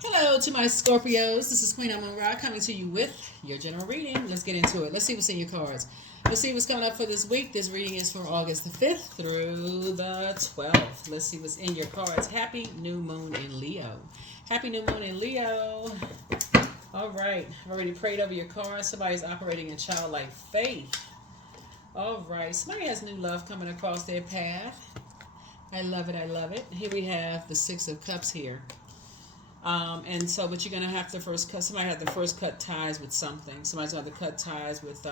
Hello to my Scorpios. This is Queen Amun Ra coming to you with your general reading. Let's get into it. Let's see what's in your cards. Let's see what's coming up for this week. This reading is for August the 5th through the 12th. Let's see what's in your cards. Happy New Moon in Leo. Happy New Moon in Leo. All right. I've already prayed over your cards. Somebody's operating in childlike faith. All right. Somebody has new love coming across their path. I love it. I love it. Here we have the Six of Cups here. And so, but you're going to have to first cut, somebody had to first cut ties with something. Somebody's going to have to cut ties with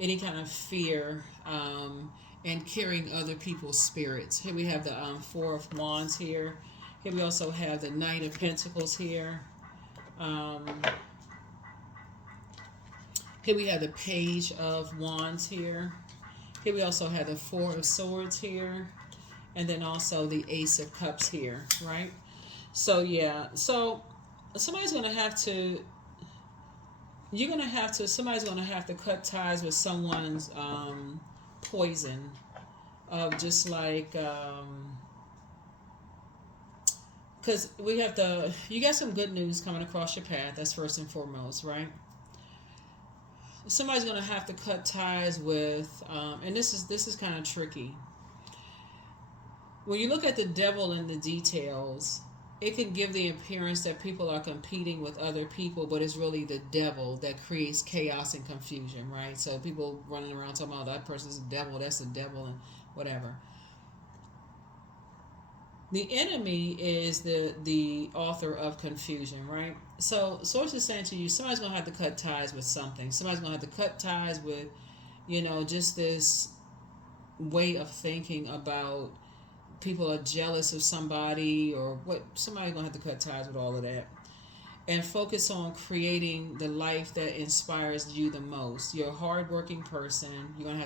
any kind of fear and carrying other people's spirits. Here we have the Four of Wands here. Here we also have the Knight of Pentacles here. Here we have the Page of Wands here. Here we also have the Four of Swords here. And then also the Ace of Cups here, right? So yeah, so somebody's gonna have to. Somebody's gonna have to cut ties with someone's poison, of just like because we have the. You got some good news coming across your path. That's first and foremost, right? Somebody's gonna have to cut ties with, and this is kind of tricky. When you look at the devil in the details, it can give the appearance that people are competing with other people, but it's really the devil that creates chaos and confusion, right? So people running around talking about that person's the devil, that's the devil, and whatever. The enemy is the author of confusion, right? So source is saying to you, somebody's gonna have to cut ties with something. Somebody's gonna have to cut ties with, just this way of thinking about people are jealous of somebody or what. Somebody's gonna have to cut ties with all of that and focus on creating the life that inspires you the most. You're a hardworking person.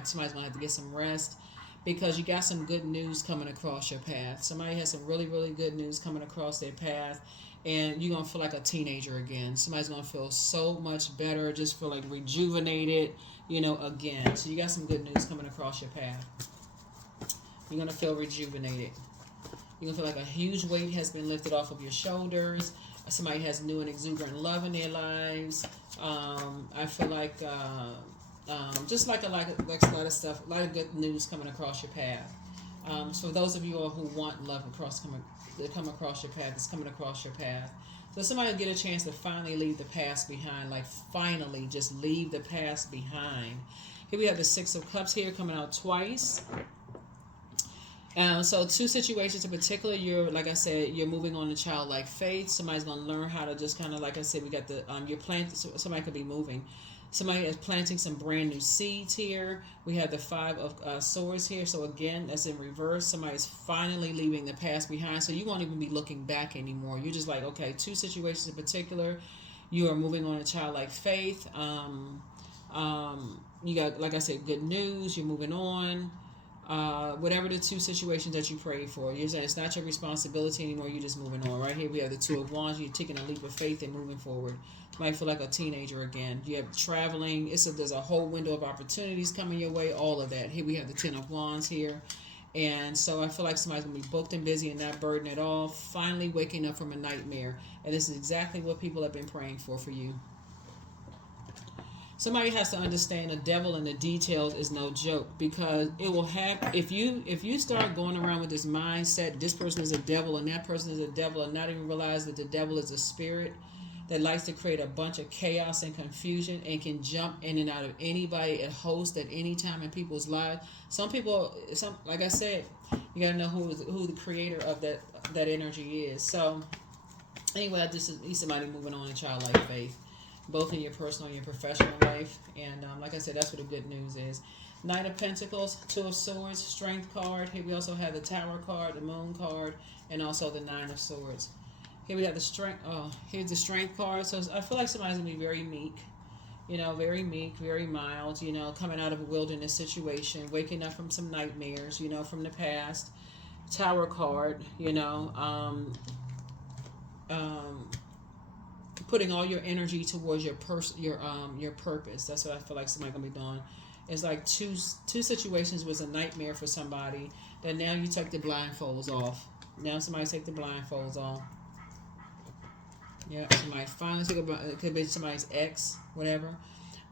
Somebody's gonna have to get some rest because you got some good news coming across your path. Somebody has some really, really good news coming across their path, and you're gonna feel like a teenager again. Somebody's gonna feel so much better, just feel like rejuvenated, again. So you got some good news coming across your path. You're going to feel rejuvenated. You're going to feel like a huge weight has been lifted off of your shoulders. Somebody has new and exuberant love in their lives. I feel like just like a lot of stuff, a lot of good news coming across your path. So for those of you all who want love to come across your path, it's coming across your path. So somebody will get a chance to finally leave the past behind, like finally just leave the past behind. Here we have the Six of Cups here coming out twice. So two situations in particular, like I said, you're moving on to childlike faith. Somebody's going to learn how to just kind of, like I said, we got the, somebody could be moving. Somebody is planting some brand new seeds here. We have the Five of Swords here. So again, that's in reverse. Somebody's finally leaving the past behind. So you won't even be looking back anymore. You're just like, okay, two situations in particular. You are moving on to childlike faith. You got, like I said, good news. You're moving on. Whatever the two situations that you prayed for, you're saying it's not your responsibility anymore. You're just moving on. Right here we have the Two of Wands. You're taking a leap of faith and moving forward. You might feel like a teenager again. You have traveling. There's a whole window of opportunities coming your way. All of that. Here we have the Ten of Wands here. And so I feel like somebody's going to be booked and busy and not burdened at all. Finally waking up from a nightmare. And this is exactly what people have been praying for you. Somebody has to understand the devil in the details is no joke, because it will have, if you start going around with this mindset, this person is a devil and that person is a devil, and not even realize that the devil is a spirit that likes to create a bunch of chaos and confusion and can jump in and out of anybody at host at any time in people's lives. Some people, like I said, you got to know who the creator of that energy is. So anyway, I just need somebody moving on in childlike faith, both in your personal and your professional life. And like I said, that's what the good news is. Knight of Pentacles, Two of Swords, Strength card. Here we also have the Tower card, the Moon card, and also the Nine of Swords. Here we have the Strength. Oh, here's the Strength card. So I feel like somebody's going to be very meek. Very meek, very mild, coming out of a wilderness situation, waking up from some nightmares, from the past. Tower card, putting all your energy towards your purpose. That's what I feel like somebody's gonna be doing. It's like two situations was a nightmare for somebody that now you take the blindfolds off. Now somebody take the blindfolds off. Yeah, somebody finally took about it. Could be somebody's ex, whatever.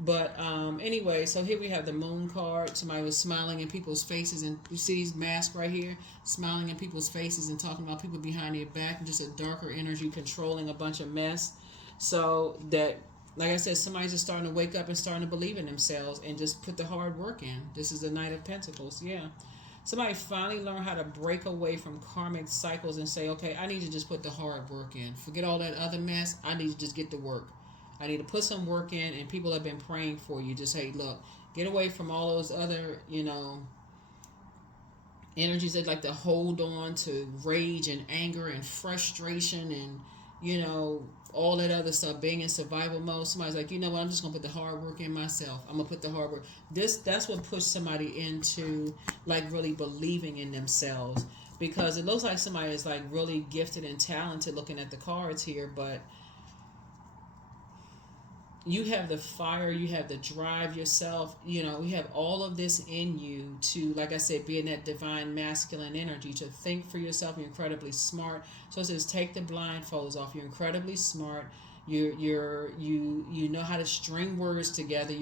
But anyway, so here we have the moon card. Somebody was smiling in people's faces, and you see these masks right here, smiling in people's faces and talking about people behind their back, and just a darker energy controlling a bunch of mess. So that, like I said, somebody's just starting to wake up and starting to believe in themselves and just put the hard work in. This is the Knight of Pentacles. Yeah. Somebody finally learned how to break away from karmic cycles and say, okay, I need to just put the hard work in. Forget all that other mess. I need to just get to work. I need to put some work in, and people have been praying for you. Just say, look, get away from all those other, energies that like to hold on to rage and anger and frustration and, all that other stuff, being in survival mode. Somebody's like, you know what, I'm just gonna put the hard work in myself. I'm gonna put the hard work. That's what pushed somebody into like really believing in themselves, because it looks like somebody is like really gifted and talented looking at the cards here, but you have the fire, you have the drive yourself, you have all of this in you to, like I said, be in that divine masculine energy, to think for yourself. You're incredibly smart. So it says take the blindfolds off. You're incredibly smart. You know how to string words together.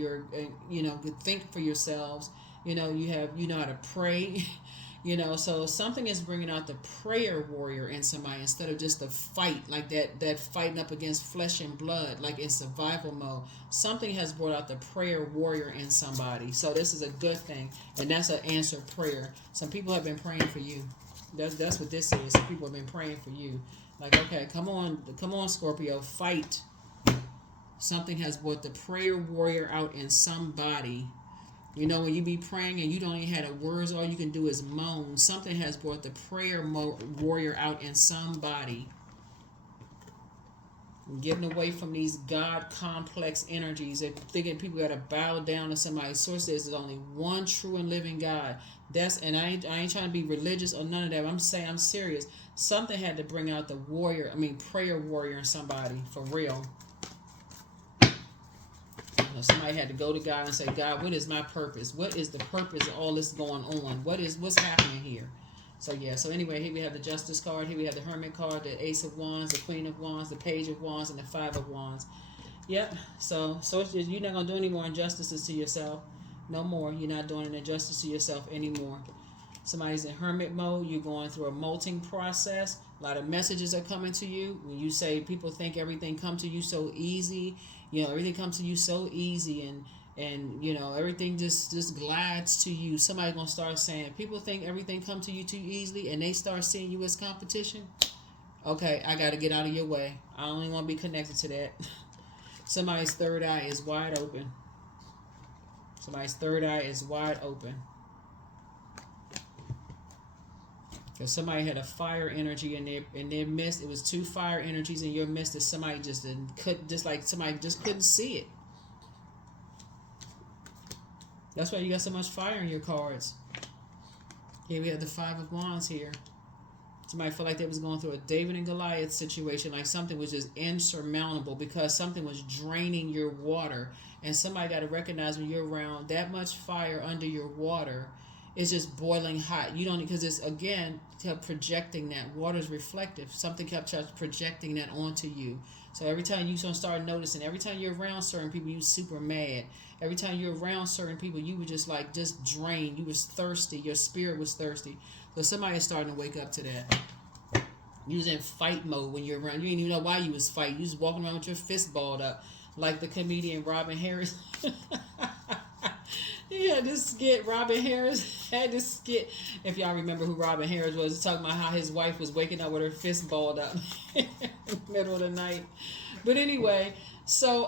Think for yourselves. You know how to pray. So something is bringing out the prayer warrior in somebody instead of just the fight, like that fighting up against flesh and blood, like in survival mode. Something has brought out the prayer warrior in somebody. So this is a good thing, and that's an answered prayer. Some people have been praying for you. That's what this is. Some people have been praying for you. Like, okay, come on, Scorpio, fight. Something has brought the prayer warrior out in somebody. When you be praying and you don't even have the words, all you can do is moan. Something has brought the prayer warrior out in somebody. Getting away from these God complex energies and thinking people got to bow down to somebody. Source says there's only one true and living God. And I ain't trying to be religious or none of that. I'm saying I'm serious. Something had to bring out the prayer warrior in somebody for real. Somebody had to go to God and say, God, what is my purpose? What is the purpose of all this going on? What's happening here? So anyway, here we have the Justice card. Here we have the Hermit card, the Ace of Wands, the Queen of Wands, the Page of Wands, and the Five of Wands. Yep. So it's just, you're not going to do any more injustices to yourself. No more. You're not doing an injustice to yourself anymore. Somebody's in hermit mode. You're going through a molting process. A lot of messages are coming to you. When you say people think everything comes to you so easy, everything comes to you so easy, and everything just glides to you. Somebody's going to start saying, people think everything comes to you too easily, and they start seeing you as competition. Okay, I got to get out of your way. I only want to be connected to that. Somebody's third eye is wide open. Somebody's third eye is wide open. If somebody had a fire energy in their midst, it was two fire energies in your midst that somebody somebody just couldn't see it. That's why you got so much fire in your cards. Here we have the Five of Wands here. Somebody felt like they was going through a David and Goliath situation, like something was just insurmountable because something was draining your water. And somebody got to recognize when you're around that much fire under your water, it's just boiling hot. You don't, because it's, again, kept projecting that. Water's reflective. Something kept projecting that onto you. So every time you're going to start noticing, every time you're around certain people, you super mad. Every time you're around certain people, you were just drained. You was thirsty. Your spirit was thirsty. So somebody is starting to wake up to that. You was in fight mode when you're around. You didn't even know why you was fighting. You was walking around with your fist balled up. Like the comedian Robin Harris. He had this skit, Robin Harris had this skit. If y'all remember who Robin Harris was, talking about how his wife was waking up with her fist balled up in the middle of the night. But anyway, so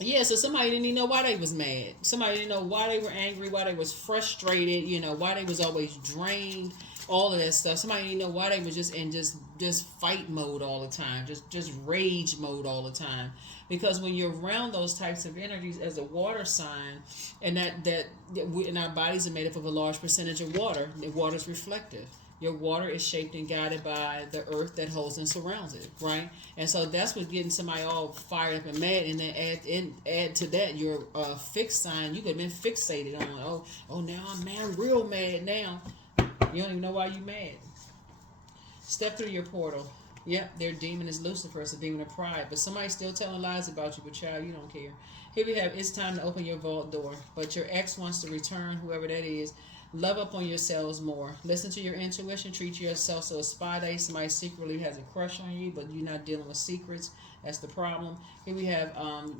so somebody didn't even know why they was mad. Somebody didn't know why they were angry, why they was frustrated, why they was always drained, all of that stuff. Somebody didn't know why they was just in just fight mode all the time, just rage mode all the time. Because when you're around those types of energies as a water sign, and and our bodies are made up of a large percentage of water, the water's reflective. Your water is shaped and guided by the earth that holds and surrounds it, right? And so that's what's getting somebody all fired up and mad. And then add to that your fixed sign. You could have been fixated on, now I'm mad, I'm real mad now. You don't even know why you're mad. Step through your portal. Yep, their demon is Lucifer. It's a demon of pride. But somebody's still telling lies about you, but child, you don't care. Here we have, it's time to open your vault door. But your ex wants to return, whoever that is. Love up on yourselves more. Listen to your intuition. Treat yourself so a spy day. Somebody secretly has a crush on you, but you're not dealing with secrets. That's the problem. Here we have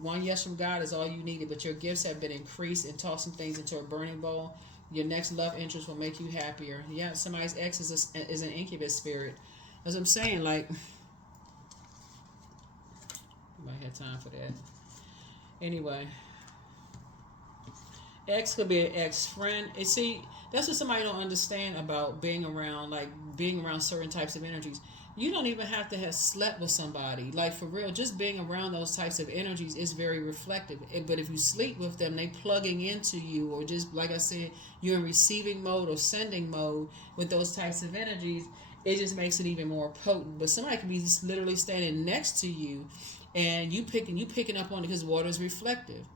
one yes from God is all you needed, but your gifts have been increased and toss some things into a burning bowl. Your next love interest will make you happier. Yeah, somebody's ex is an incubus spirit. As I'm saying, like, I might have time for that. Anyway, ex could be an ex-friend. And see, that's what somebody don't understand about being around, like, being around certain types of energies. You don't even have to have slept with somebody. Like, for real, just being around those types of energies is very reflective. But if you sleep with them, they plugging into you, or just, like I said, you're in receiving mode or sending mode with those types of energies, it just makes it even more potent. But somebody can be just literally standing next to you, and you picking up on it because water is reflective.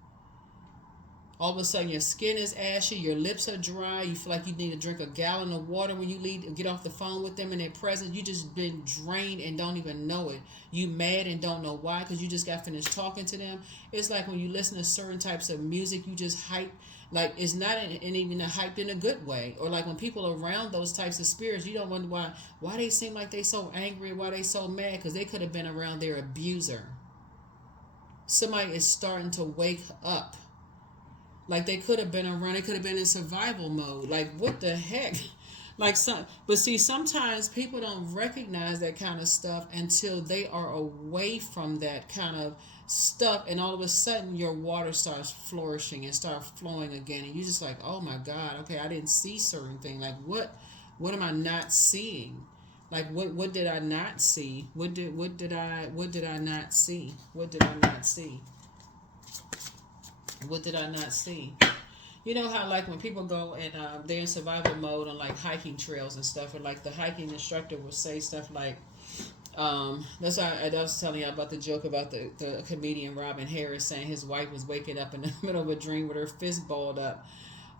All of a sudden, your skin is ashy, your lips are dry. You feel like you need to drink a gallon of water when you leave, get off the phone with them in their presence. You just been drained and don't even know it. You mad and don't know why because you just got finished talking to them. It's like when you listen to certain types of music, you just hype. Like, it's not even hyped in a good way. Or like when people are around those types of spirits, you don't wonder why they seem like they so angry, why they so mad, because they could have been around their abuser. Somebody is starting to wake up. Like, they could have been around, they could have been in survival mode. Like, what the heck? But see, sometimes people don't recognize that kind of stuff until they are away from that kind of stuff, and all of a sudden your water starts flourishing and start flowing again, and you're just like, oh my God, okay, I didn't see certain things. Like, what am I not seeing? Like, what did I not see? What did I not see? What did I not see? What did I not see? You know how, like, when people go and they're in survival mode on, like, hiking trails and stuff, and like the hiking instructor will say stuff like, that's why I was telling you about the joke about the comedian Robin Harris saying his wife was waking up in the middle of a dream with her fist balled up.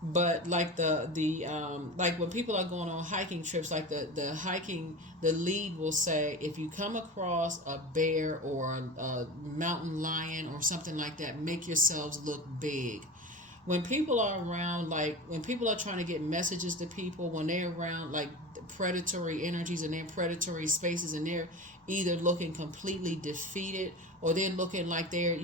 But like like when people are going on hiking trips, like the lead will say, if you come across a bear or a mountain lion or something like that, make yourselves look big. When people are around, like when people are trying to get messages to people, when they're around like predatory energies and they're predatory spaces, and they're either looking completely defeated, or they're looking like they're,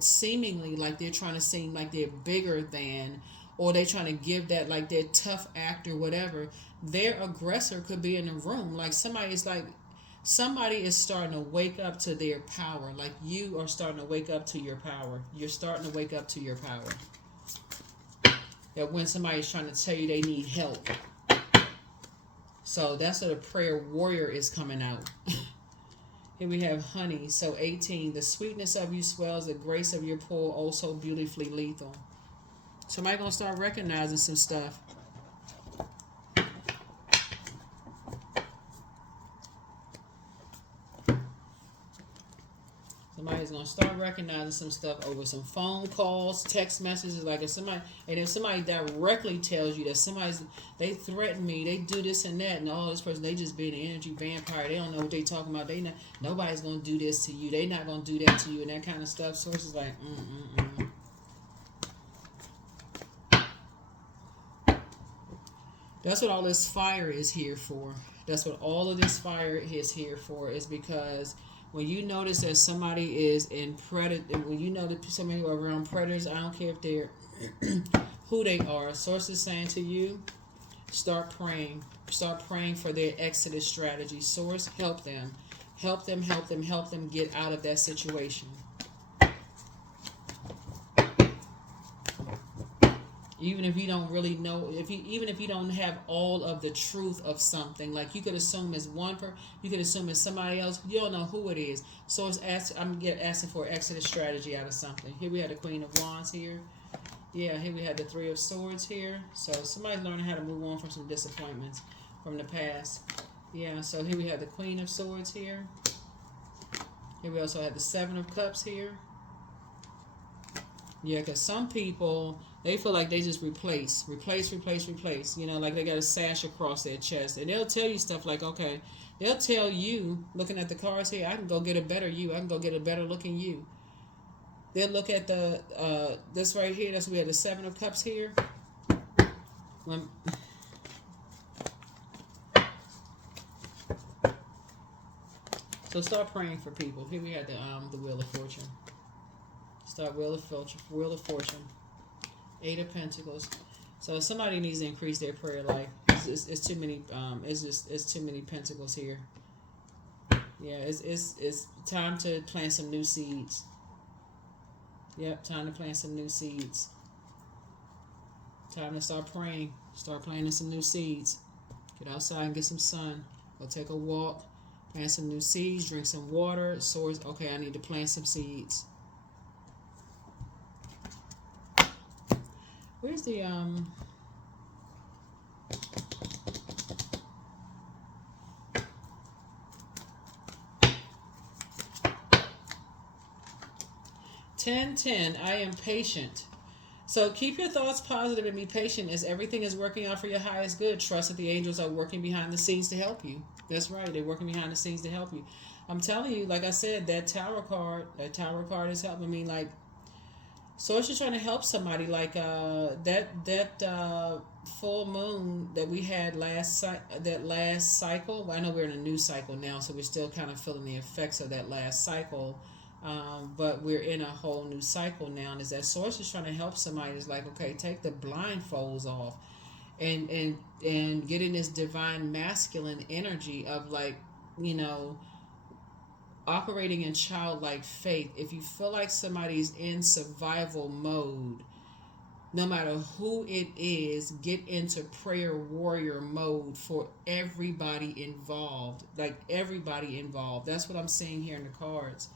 seemingly like they're trying to seem like they're bigger than, or they're trying to give that, like, they're tough act or whatever, their aggressor could be in the room. Like, somebody is starting to wake up to their power. Like, you are starting to wake up to your power. You're starting to wake up to your power. That when somebody's trying to tell you they need help. So that's where the prayer warrior is coming out. Here we have honey. So 18, the sweetness of you swells, the grace of your pull, oh so beautifully lethal. Somebody gonna start recognizing some stuff. Somebody's gonna start recognizing some stuff over some phone calls, text messages. Like, if somebody directly tells you that they threaten me, they do this and that, and all this person, they just being an energy vampire. They don't know what they talking about. Nobody's gonna do this to you. They not gonna do that to you, and that kind of stuff. Sources like, That's what all this fire is here for. That's what all of this fire is here for, is because when you notice that somebody is in predator, when you know that somebody who are around predators, I don't care if they're who they are, sources saying to you, start praying. Start praying for their exodus strategy. Source, help them. Help them, help them, help them get out of that situation. Even if you don't really know, even if you don't have all of the truth of something, like you could assume it's you could assume it's somebody else. You don't know who it is. So I'm asking for an exodus strategy out of something. Here we have the Queen of Wands here. Yeah, here we have the Three of Swords here. So somebody's learning how to move on from some disappointments from the past. Yeah, so here we have the Queen of Swords here. Here we also have the Seven of Cups here. Yeah, because some people, they feel like they just replace. You know, like they got a sash across their chest. And they'll tell you stuff like, okay, they'll tell you, looking at the cards here, I can go get a better you. I can go get a better looking you. They'll look at the, this right here, that's we have the Seven of Cups here. When, so start praying for people. Here we had the Wheel of Fortune. Start Wheel of Fortune. Eight of Pentacles. So somebody needs to increase their prayer life. It's too many. It's too many pentacles here. Yeah, it's time to plant some new seeds. Yep, time to plant some new seeds. Time to start praying. Start planting some new seeds. Get outside and get some sun. Go take a walk. Plant some new seeds. Drink some water. Swords. Okay, I need to plant some seeds. Where's the 10:10? I am patient. So keep your thoughts positive and be patient as everything is working out for your highest good. Trust that the angels are working behind the scenes to help you. That's right. They're working behind the scenes to help you. I'm telling you, like I said, that tower card is helping me. Like, so it's just trying to help somebody. Like that full moon that we had that last cycle. Well, I know we're in a new cycle now, so we're still kind of feeling the effects of that last cycle. But we're in a whole new cycle now, and as that source is trying to help somebody, it's like, okay, take the blindfolds off, and get in this divine masculine energy of, like, you know, operating in childlike faith. If you feel like somebody's in survival mode, no matter who it is, get into prayer warrior mode for everybody involved. Like, everybody involved. That's what I'm seeing here in the cards.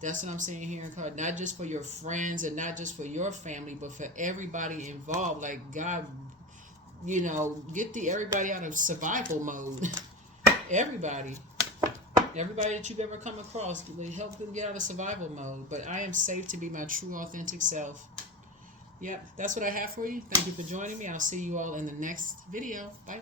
That's what I'm seeing here in cards. Not just for your friends and not just for your family, but for everybody involved. Like, God, you know, get everybody out of survival mode. Everybody. Everybody that you've ever come across, help them get out of survival mode. But I am safe to be my true, authentic self. Yep, that's what I have for you. Thank you for joining me. I'll see you all in the next video. Bye.